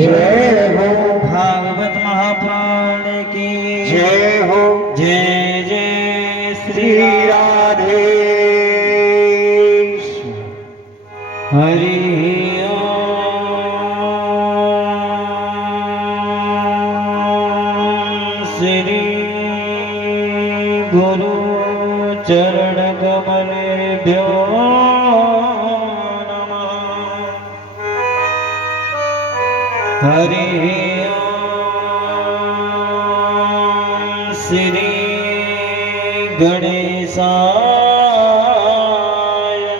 जय हो। भागवत महापुराण की जय हो। जय जय श्री राधे। हरि श्री गुरु चरण कमलेभ्यो नमः। हरि श्री गणेशाय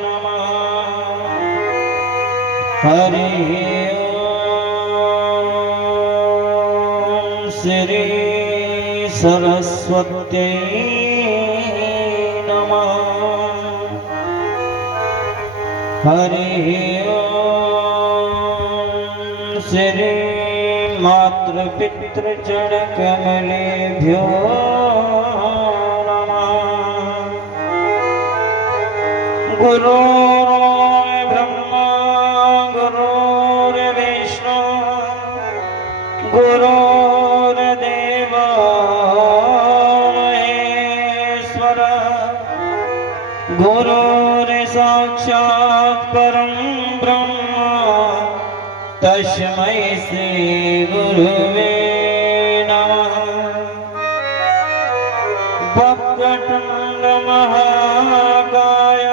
नमः। हरि श्री सरस्वत्यै नमः। हरि श्री मातृपितृचरणकमलेभ्यो नमः। गुरुर्ब्रह्मा गुरुर्विष्णु गुरुर्देवो महेश्वर गुरुर्साक्षात् परं ब्रह्म तस्मै श्री गुरुवे नमः। वक्रतुण्ड महाकाय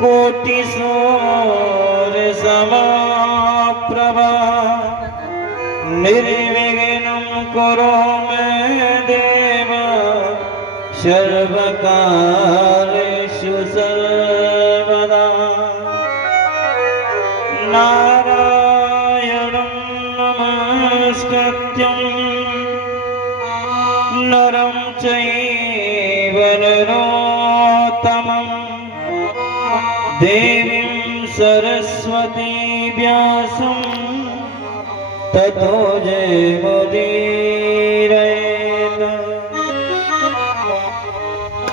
कोटिसूर्यसमप्रभा निर्विघ्नं कुरु मे देव सर्वकार्येषु सर्वदा। नारायणं नमस्कृत्यं नरं चैव नरोत्तमं देवीं सरस्वती व्यासं ततो जयमुदीरयेत्।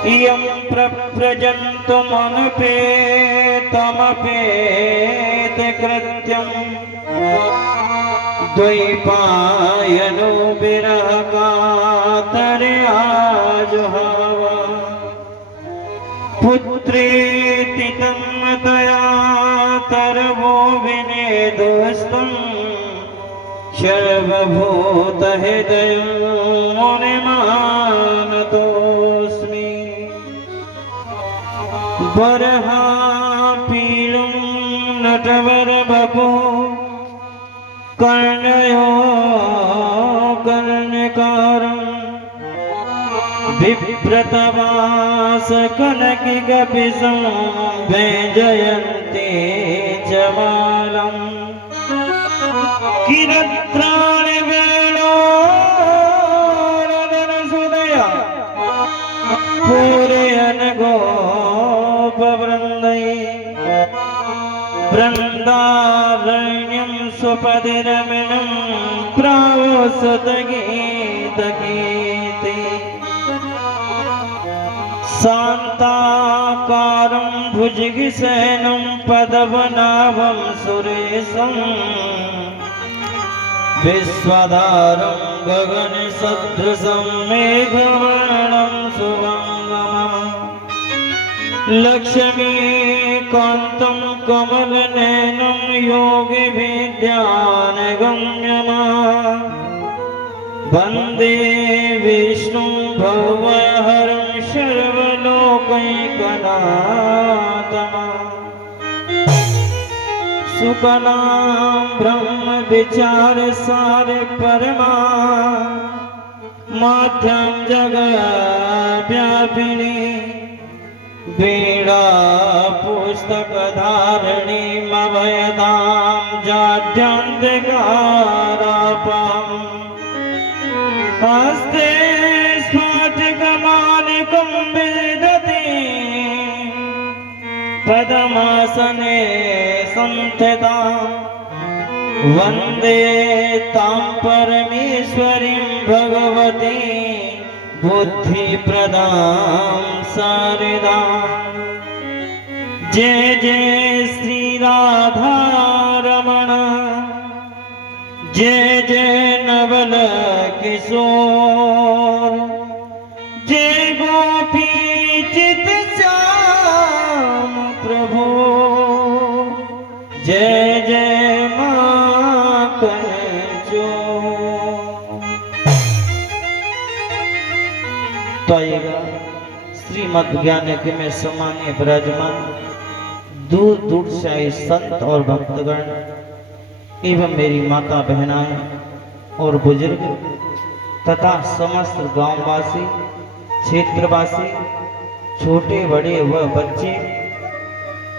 इयं प्रव्रजन्तमनुपेतमपेतकृत्यं द्वैपायनो विरहकातर्याजुहाव। पुत्रेति तन्मतया तरवो विनेदुस्तं सर्वभूतहृदयं मुनिमानतोऽस्मि। बर्हापीडं नटवरवपु कर्णयो कर्णकारं बिभ्रतवासकनकिकपिशं व्यञ्जयन्ति च बालम्। किरत्राणवेणोरदनसुदया पूरयन् गोपवृन्दै वृन्दारण्यं स्वपदिरमणं प्रावसतगीतगीते। शान्ताकारं भुजगशयनं पद्मनाभं सुरेशं विश्वधारं गगनसदृशं मेघवर्णं शुभङ्गम्। लक्ष्मीकान्तं कमलनयनं योगिविद्यानगम्यम्। वन्दे विष्णुं भवहरं सर्वलोकैकनाथम्। सुकलां ब्रह्मविचारसार परमा माध्यं जगद्व्यापिनी वीणा पुस्तकधारिणीम् अभयदां जाड्यान्तिकारापाम्। हस्ते स्फाटिकमालिकं विदधति पद्मासने संस्थितां। वन्दे तां परमेश्वरीं भगवती बुद्धिप्रदां शारदाम्। जय जय श्री राधा रमण जय जय नवल किशोर, जय गोपी चित श्याम प्रभु, जय जय माखन चोर। तो आइएगा श्रीमद् ज्ञानयज्ञ में सम्मानीय विराजमान दूर दूर से आए संत और भक्तगण एवं मेरी माता बहनाएं और बुजुर्ग तथा समस्त गांववासी, क्षेत्रवासी, छोटे बड़े व बच्चे,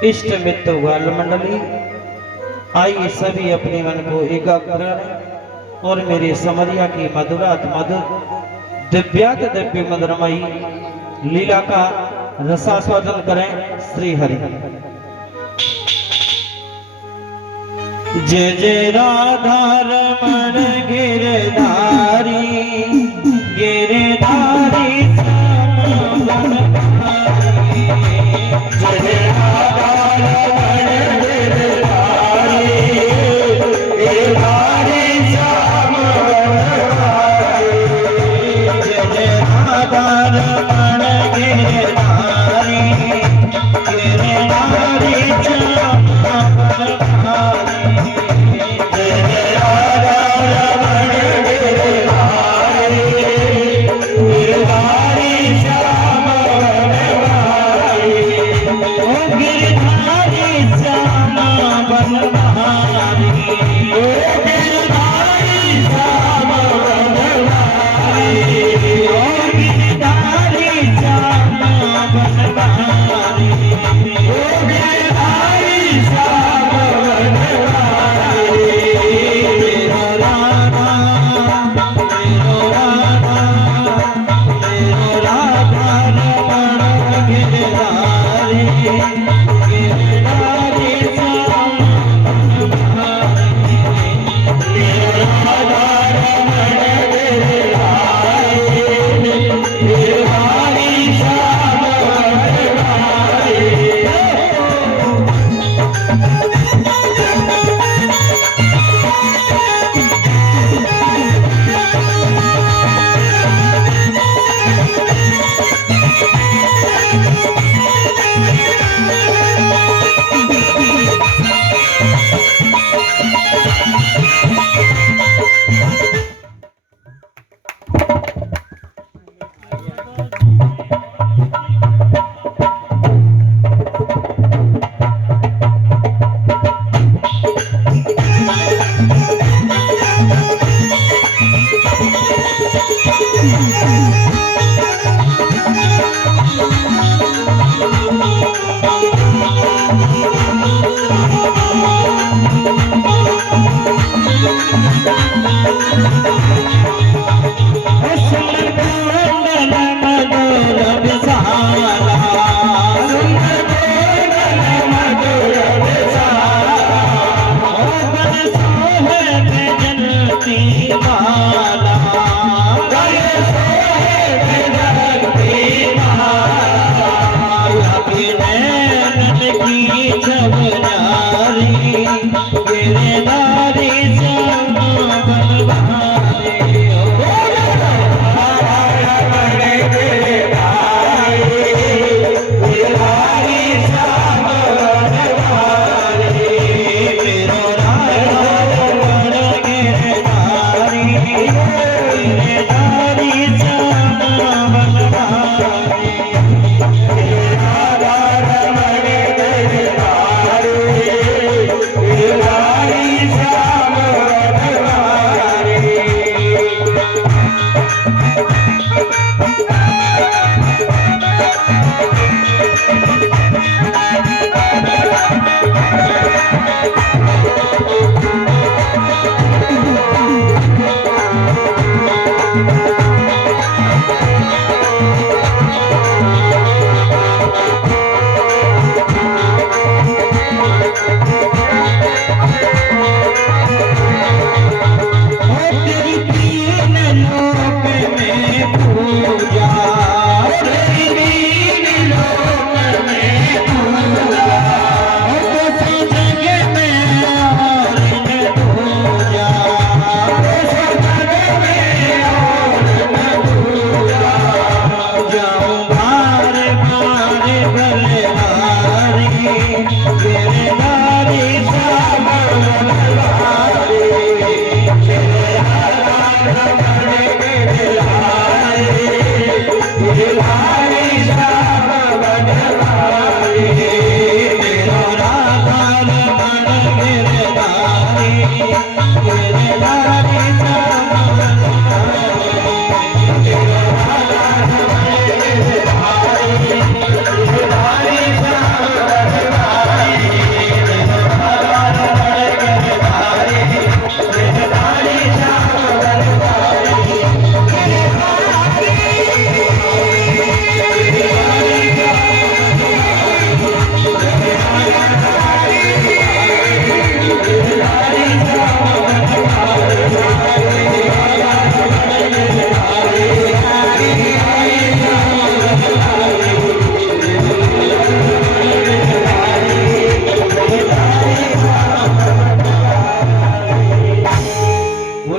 इष्ट मित्र ग्वाल मंडली, आइए सभी अपने मन को एकाग्र करें और मेरे समरिया की मधुरात मधुर दिव्यात दिव्य मधुरमयी लीला का रसास्वादन करें। श्री हरि। जय जय राधा रमण गिरधारी, गिरधारी श्याम बनधारी। जय जय राधा रमण गिरधारी, गिरधारी श्याम बनधारी। जय जय राधा रमण गिरधारी, गिरधारी श्याम बनधारी।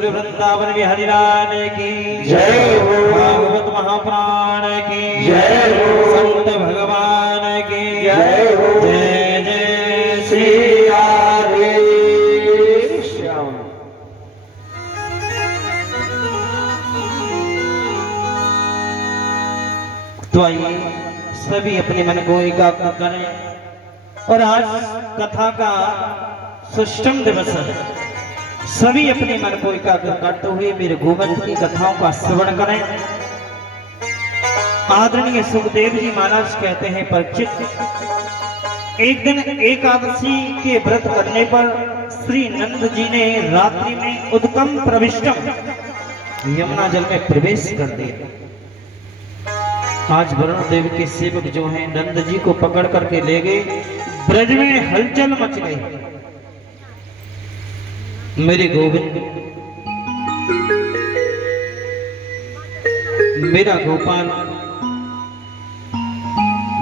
वृंदावन बिहारी लाल की जय हो। भागवत महापुराण की जय हो। संत भगवान की जय हो। जय जय श्री श्री राधे श्याम। तो आइए सभी अपने मन को एकाग्र करें और आज कथा का षष्ठम दिवस है। सभी अपने मन को एकाग्र करते हुए मेरे गोविंद की कथाओं का श्रवण करें। आदरणीय सुखदेव जी महाराज कहते हैं, परीक्षित, एक दिन एकादशी के व्रत करने पर श्री नंद जी ने रात्रि में उद्गम प्रविष्टम यमुना जल में प्रवेश कर दिया। आज वरुण देव के सेवक जो हैं नंद जी को पकड़ करके ले गए। ब्रज में हलचल मच गई। मेरे गोविंद, मेरा गोपाल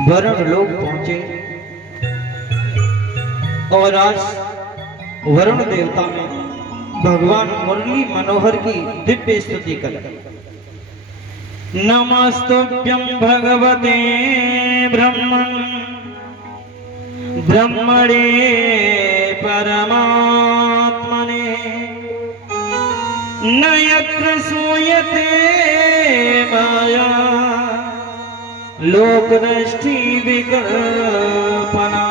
वरुण लोग पहुंचे और आज वरुण देवता में भगवान मुरली मनोहर की दिव्य स्तुति कर। नमस्तुभ्यं भगवते ब्रह्मणे परमात्मने न यत्र सूयते माया लोकनष्टि विकल्पना।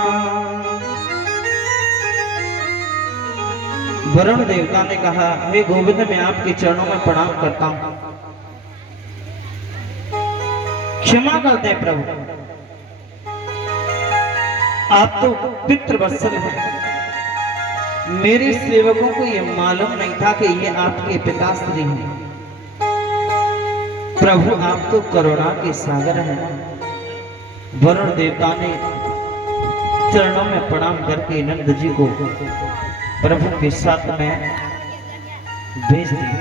वरुण देवता ने कहा, हे गोविंद, मैं आपके चरणों में प्रणाम करता हूं, क्षमा कर दे प्रभु, आप तो पितृवत्सल हैं। मेरे सेवकों को यह मालूम नहीं था कि ये आपके पिताश्री हैं। प्रभु, आप तो करुणा के सागर हैं। वरुण देवता ने चरणों में प्रणाम करके नंद जी को प्रभु के साथ में भेज दिया।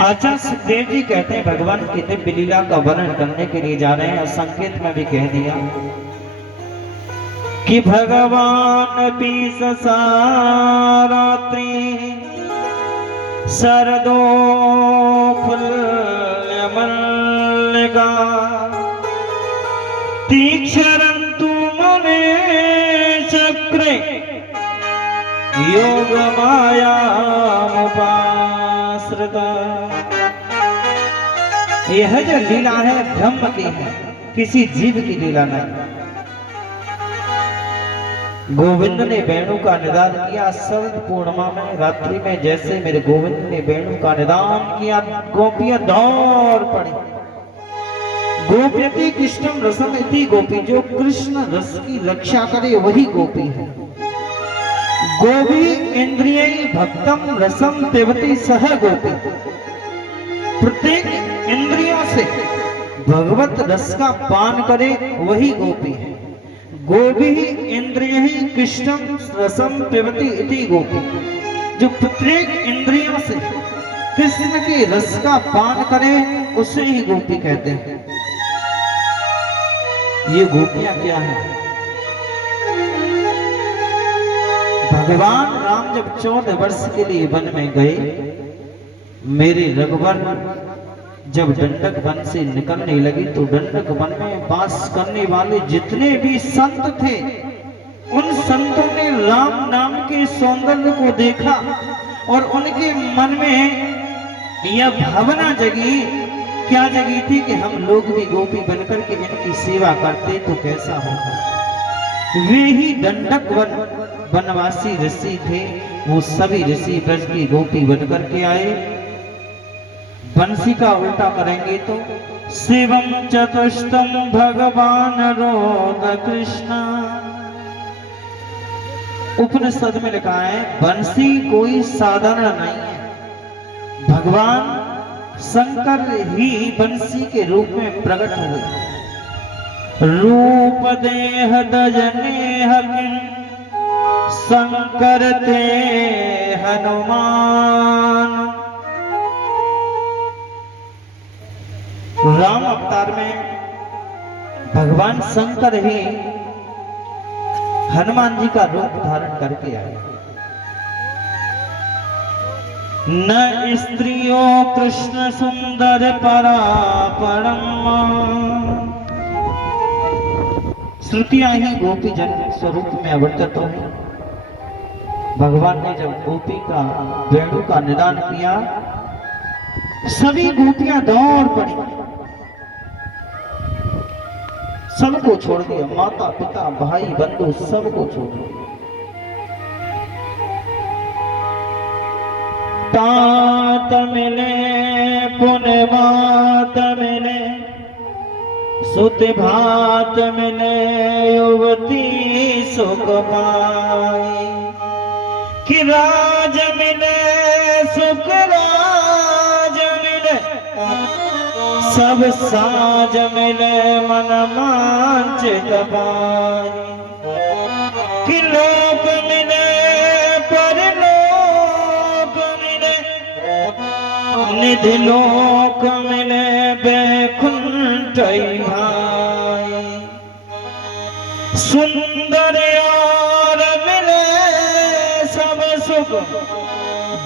आचार्य सुखदेव जी कहते हैं, भगवान की दिव्य लीला का वर्णन करने के लिए जा रहे हैं और संकेत में भी कह दिया कि भगवान बीस रात्रि शरदो फुल्ल मल्लिका तीक्षरन्तु मने चक्रे योग माया मुपाश्रिता। यह जो लीला है ब्रह्म की है, किसी जीव की लीला नहीं। गोविंद ने वेणु का निदान किया शरद पूर्णिमा में रात्रि में। जैसे मेरे गोविंद ने वेणु का निदान किया, गोपियां दौड़ पड़ी। गोप्यति कृष्णम रसम इति गोपी, जो कृष्ण रस की रक्षा करे वही गोपी है। गोपी इंद्रिय भक्तम रसम तेवती सह गोपी, प्रत्येक इंद्रियों से भगवत रस का पान करे वही गोपी है। गोपी इंद्रिय ही कृष्णम रसम पिबति इति गोपी, जो प्रत्येक इंद्रियों से कृष्ण के रस का पान करे उसे ही गोपी कहते हैं। ये गोपियां क्या है? भगवान राम जब 14 वर्ष के लिए वन में गए, मेरे रघुवर जब दंडक वन से निकलने लगी तो दंडक वन में वास करने वाले जितने भी संत थे, उन संतों ने राम नाम के सौंदर्य को देखा और उनके मन में यह भावना जगी। क्या जगी थी? कि हम लोग भी गोपी बनकर के इनकी सेवा करते तो कैसा होगा। वे ही दंडक वन वनवासी ऋषि थे, वो सभी ऋषि ब्रज की गोपी बनकर के आए। बंसी का उल्टा करेंगे तो शिवम चतुष्टम भगवान रोद कृष्ण। उपनिषद में लिखा है बंसी कोई साधारण नहीं है, भगवान शंकर ही बंसी के रूप में प्रकट हुए। रूप देह दजनेह किं शंकर ते हनुमान। राम अवतार में भगवान शंकर ही हनुमान जी का रूप धारण करके आए। न स्त्रियों कृष्ण सुंदर परापरम। श्रुतियां ही गोपी जन स्वरूप में अवर्तित हो। भगवान ने जब गोपी का वेणु का निदान किया, सभी गोपियां दौड़ पड़ी, सबको छोड़ दिया, माता पिता भाई बंधु सबको छोड़ दिया। तात मिले पुण्य मात मिले, सुत भात मिले, युवती सुख पाई। कि राज मिले सुख राज मिले, सब साज मिले मन मांचित पाई। कि लोक मिले परलोक मिले, निधि लोक मिले बैकुंठ भाई। सुंदर और मिले सब सुख,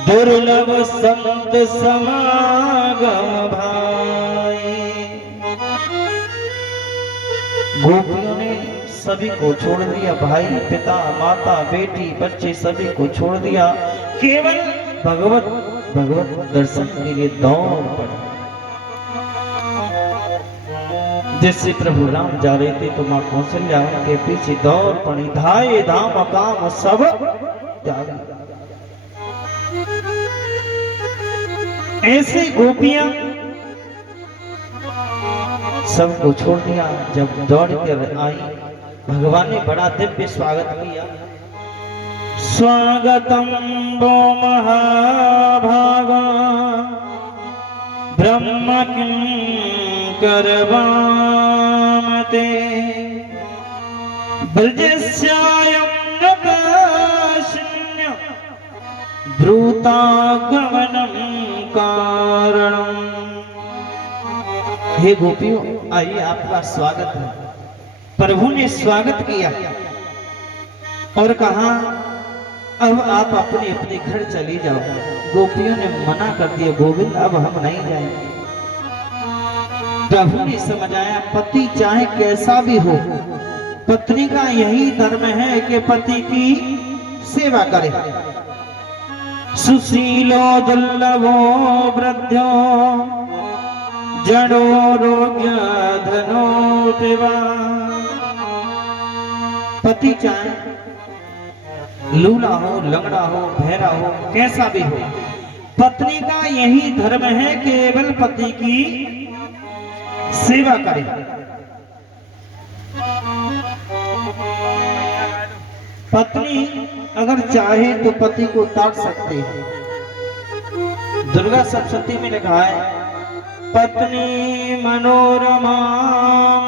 दुर्लभ संत समागम भाई। गोपियों ने सभी को छोड़ दिया, भाई पिता माता बेटी बच्चे सभी को छोड़ दिया, केवल भगवत दर्शन के लिए दौड़ पड़े। जैसे प्रभु राम जा रहे थे तो मां कौशल्या उनके पीछे दौड़ पड़ी। धाये धाम काम सब त्याग। ऐसे गोपियां सबको छोड़ दिया। जब दौड़ कर आई, भगवान ने बड़ा दिव्य स्वागत किया। स्वागतम वो महाभागा ब्रह्म किं करवामते। ब्रजस्यायं नृकाशिन्य द्रुतागमनं कारणम्। हे गोपियों, आइए आपका स्वागत है। प्रभु ने स्वागत किया और कहा अब आप अपने अपने घर चली जाओ। गोपियों ने मना कर दिया, गोविंद अब हम नहीं जाएंगे। प्रभु ने समझाया पति चाहे कैसा भी हो, पत्नी का यही धर्म है कि पति की सेवा करे। सुशीलो दुर्लभो वृद्धो जड़ो रोग्य धनो पिवा। पति चाहे लूला हो, लंगड़ा हो, बहरा हो, कैसा भी हो, पत्नी का यही धर्म है केवल पति की सेवा करे। पत्नी अगर चाहे तो पति को ताड़ सकते हैं। दुर्गा सप्तशती में लिखा है पत्नी मनोरमा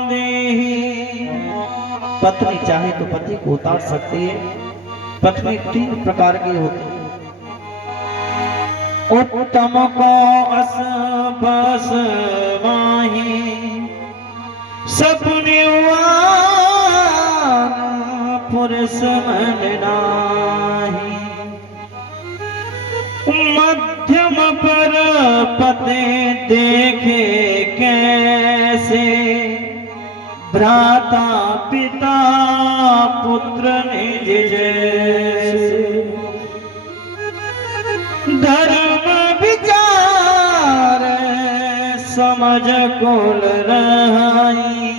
देहि। पत्नी चाहे तो पति को उतार सकती है। पत्नी 3 प्रकार की होती है। उत्तम को अस बस माही, सपने पुरुष मन नाही। मध्यम पर पते देखे कैसे, भ्राता पिता पुत्र निज जैसे। धर्म विचार समझ कुल रहाई,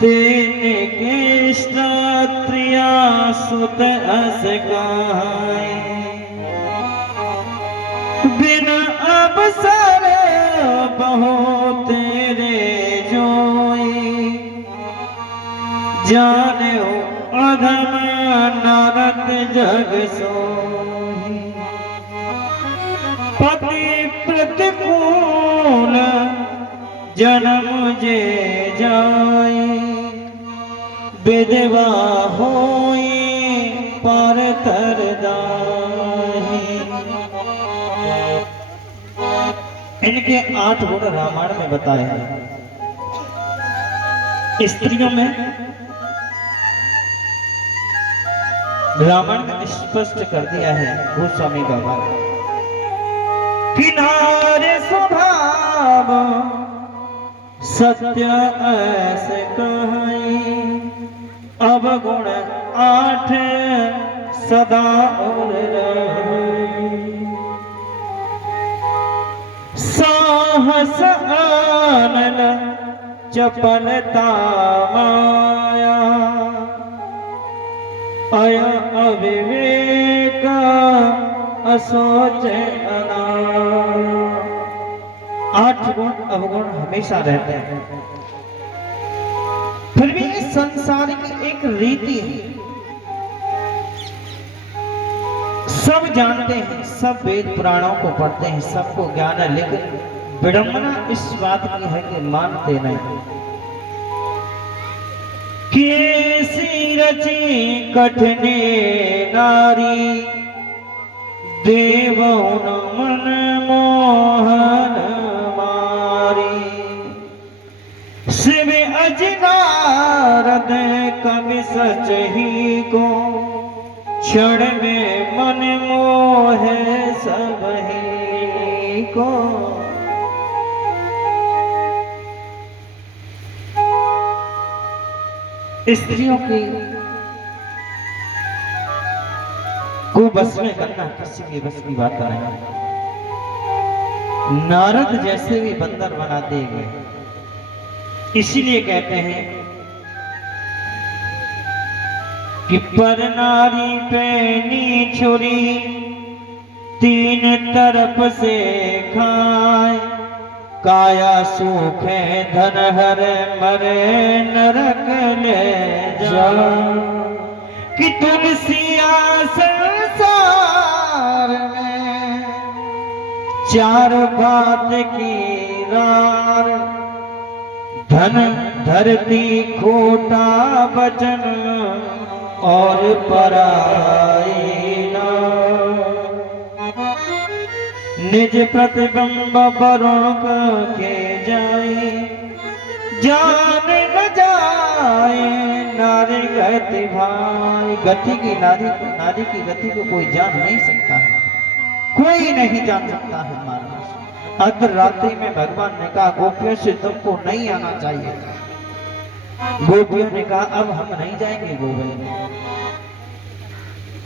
तेने के क्षत्रिया सुत अस कहाए, बिन अवसर बहु तेरे जोई, जाने अधम नरक जग सोई। पति प्रतिकूल जन्म जे जाए, विधवा होई पर तर दाही। इनके 8 गुण रामायण में बताए हैं। स्त्रियों में रामायण में स्पष्ट कर दिया है गोस्वामी बाबा कि नारी स्वभाव सत्य ऐसे कहाई, अवगुण 8 सदा और रही। साहस आनन चपलता माया, अया अविवेक असोच अनाया। 8 गुण अवगुण हमेशा रहते हैं। फिर भी इस संसार की एक रीति है, सब जानते हैं, सब वेद पुराणों को पढ़ते हैं, सबको ज्ञान है, लेकिन विडंबना इस बात की है कि मानते नहीं। कैसी रची कठिने नारी, देवउन मन मोहन मारी। शिव अजनारद कवि सच ही को, क्षण में मन मोहे सब ही को। स्त्रियों की को बस में करना किसी के बस की बात नहीं। नारद जैसे भी बंदर बना दिए गए, इसीलिए कहते हैं कि पर नारी पैनी छुरी, 3 तरफ से खाए। काया सूखे धन हर मरे नरक ले जा। कि तुलसिया संसार में 4 बात की रार, धन धरती खोटा वचन और पराई ना। निज प्रतिबिंब वरुण के जाए, जान न जाए नारी गति भाई। गति की नारी की गति को कोई जान नहीं सकता है, कोई नहीं जान सकता है महाराज। अर्धरात्रि में भगवान ने कहा गोपियों से तुमको नहीं आना चाहिए। गोपियों ने कहा अब हम नहीं जाएंगे गोविंद,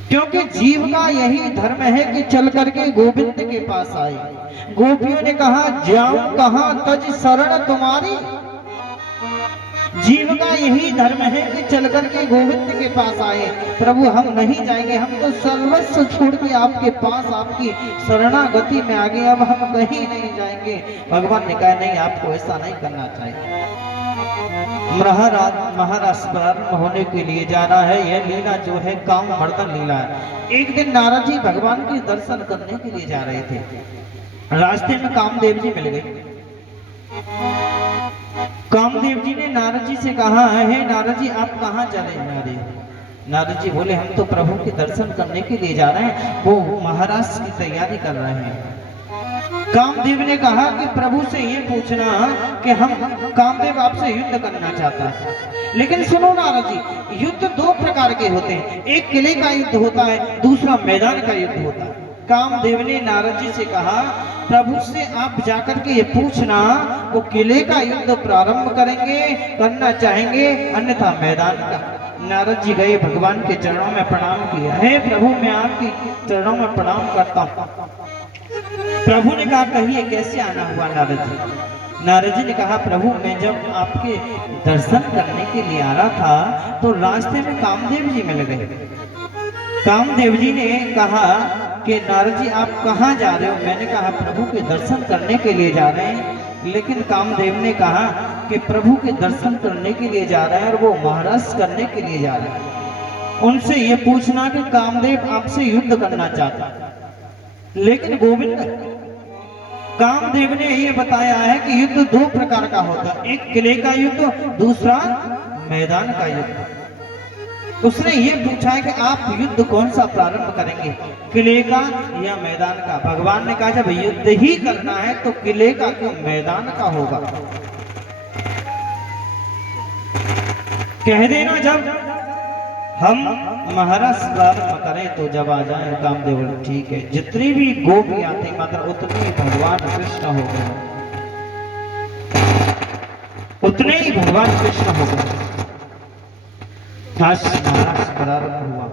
क्योंकि जीव का यही धर्म है कि चल करके गोविंद के पास आए। गोपियों ने कहा जाऊं कहां तज शरण तुम्हारी। जीव का यही धर्म है कि चल करके गोविंद के पास आए। प्रभु हम नहीं जाएंगे, हम तो सर्वस्व छोड़ के आपके पास आपकी शरणागति में आ गए, अब हम कहीं नहीं जाएंगे। भगवान ने कहा नहीं, आपको ऐसा नहीं करना चाहिए। महाराज प्रारंभ होने के लिए जा रहा है। यह लीला जो है काम मर्दन लीला है। एक दिन नारद जी भगवान के दर्शन करने के लिए जा रहे थे। रास्ते में कामदेव जी मिल गए। कामदेव जी ने नारद जी से कहा है नारद जी आप कहाँ चले जा रहे हो। नारद जी बोले हम तो प्रभु के दर्शन करने के लिए जा रहे हैं, वो महाराज की तैयारी कर रहे हैं। कामदेव ने कहा कि प्रभु से ये पूछना कि हम कामदेव आपसे युद्ध करना चाहता है। लेकिन सुनो नारद जी, युद्ध 2 प्रकार के होते हैं, एक किले का युद्ध होता है, दूसरा मैदान का युद्ध होता है। कामदेव ने नारद जी से कहा प्रभु से आप जाकर के ये पूछना वो किले का युद्ध प्रारंभ करेंगे करना चाहेंगे अन्यथा मैदान का। नारद जी गए, भगवान के चरणों में प्रणाम किया। हे प्रभु मैं आपके चरणों में प्रणाम करता हूँ। प्रभु ने कहा कहिए कैसे आना हुआ नारद जी। नारद जी ने कहा प्रभु मैं जब आपके दर्शन करने के लिए आ रहा था तो रास्ते में कामदेव जी मिल गए। कामदेव जी ने कहा कि नारद जी आप कहाँ जा रहे हो? मैंने कहा प्रभु के दर्शन करने के लिए जा रहे हैं। लेकिन कामदेव ने कहा कि प्रभु के दर्शन करने के लिए जा रहे हैं और वो महारस करने के लिए जा रहे हैं। उनसे ये पूछना कि कामदेव आपसे युद्ध करना चाहता, लेकिन गोविंद कामदेव ने ये बताया है कि युद्ध दो प्रकार का होता है, एक किले का युद्ध, दूसरा मैदान का युद्ध। उसने ये पूछा है कि आप युद्ध कौन सा प्रारंभ करेंगे, किले का या मैदान का? भगवान ने कहा जब युद्ध ही करना है तो किले का क्यों, मैदान का होगा। कह देना जब हम महाराज प्रारंभ करें तो जब आ जाए। कामदेव ठीक है। जितनी भी गोपी आते मात्र उतने ही भगवान कृष्ण हो गए, उतने ही भगवान कृष्ण हो गए। महाराज प्रारंभ हुआ।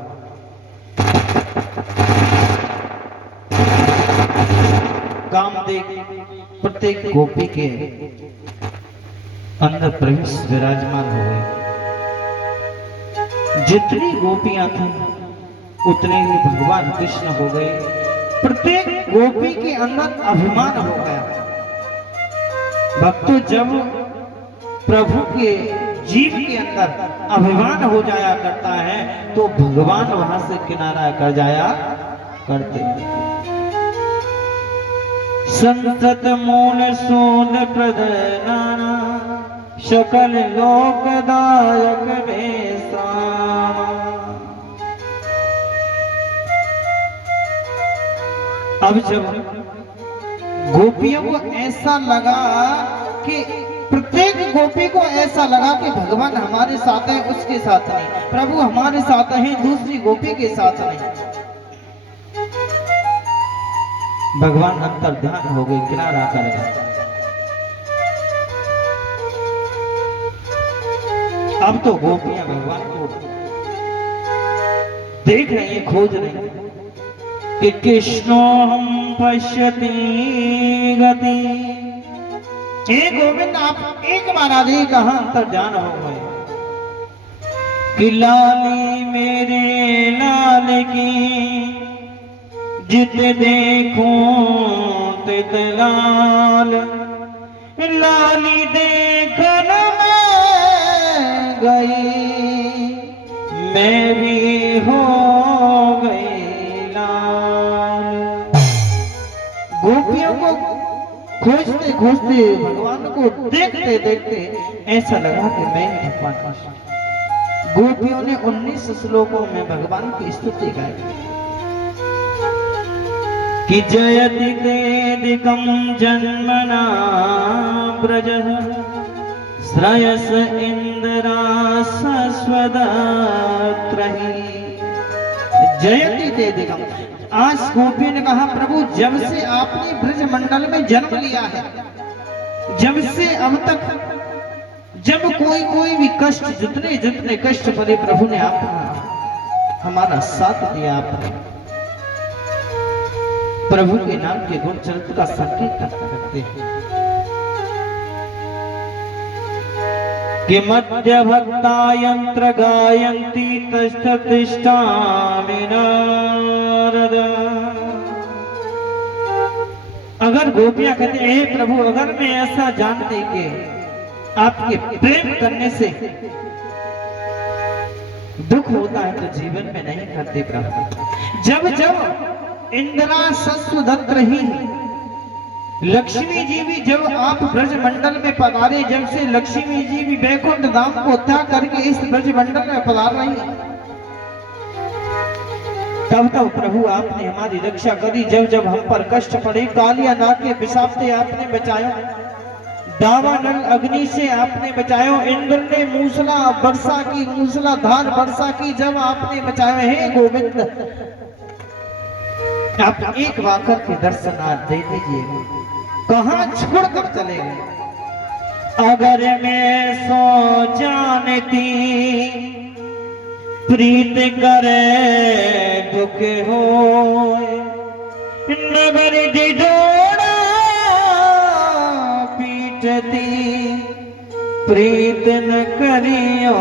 कामदेव प्रत्येक गोपी के अंदर प्रवेश विराजमान हो गए। जितनी गोपियां थी उतने ही भगवान कृष्ण हो गए। प्रत्येक गोपी के अंदर अभिमान हो गया। भक्तों जब प्रभु के जीव के अंदर अभिमान हो जाया करता है तो भगवान वहां से किनारा कर जाया करते। संसत मूल सोन प्रदनाना सकल लोकदायक में सामा। अब जब गोपियों को ऐसा लगा कि प्रत्येक गोपी को ऐसा लगा कि भगवान हमारे साथ है, उसके साथ नहीं, प्रभु हमारे साथ है, दूसरी गोपी के साथ नहीं। भगवान अंतर ध्यान हो गए, किनारा कर गए। अब तो गोपियां भगवान को देख रही हैं, खोज रही हैं कि कृष्णो हम पश्यति गति। हे गोविंद आप एक बार आदि कहां अंतर जान हो गए कि लाली मेरे लाल की जित देखूं तित लाल। लाली देखन में गई मैं भी हो गई लाल। गोपियों को खोजते खोजते भगवान को देखते देखते ऐसा लगा कि मैं ही भगवान। गोपियों ने 19 श्लोकों में भगवान की स्तुति गाई कि जयति तेदिकं जन्मना ब्रजः श्रयस इंद्रासस्वदत्रहि। जयति तेदिकं। आज गोपी ने कहा प्रभु जब से आपने ब्रज मंडल में जन्म लिया है, जब से अब तक जब कोई भी कष्ट, जितने कष्ट पड़े प्रभु ने आप हमारा साथ दिया। आपने प्रभु के नाम के गुण चरित्र का संकीर्तन करते हैं कि मध्य भक्ता यंत्र गायंती तष्ठतिष्ठामि नारद। अगर गोपियां कहते हे प्रभु अगर मैं ऐसा जानते कि आपके प्रेम करने से दुख होता है तो जीवन में नहीं करते प्रभु। जब जब इंदिरा सस्वदत्र ही लक्ष्मी जी भी जब आप ब्रज मंडल में पधारे, जब से लक्ष्मी जी भी वैकुंठ धाम को त्याग करके इस ब्रज मंडल में पधार रही है, तब तब प्रभु आपने हमारी रक्षा करी। जब जब हम पर कष्ट पड़े, कालिया नाग के विषाप से आपने बचाया, दावानल अग्नि से आपने बचाया, इंद्र ने मूसला वर्षा की, मूसलाधार वर्षा की जब आपने बचाया। हे गोविंद आप एक बार के दर्शन दे दीजिए, कहां छोड़कर चले गए। अगर मैं सो जानती प्रीत करे दुख हो, नगर डिडोड़ा पीटती प्रीत न करियो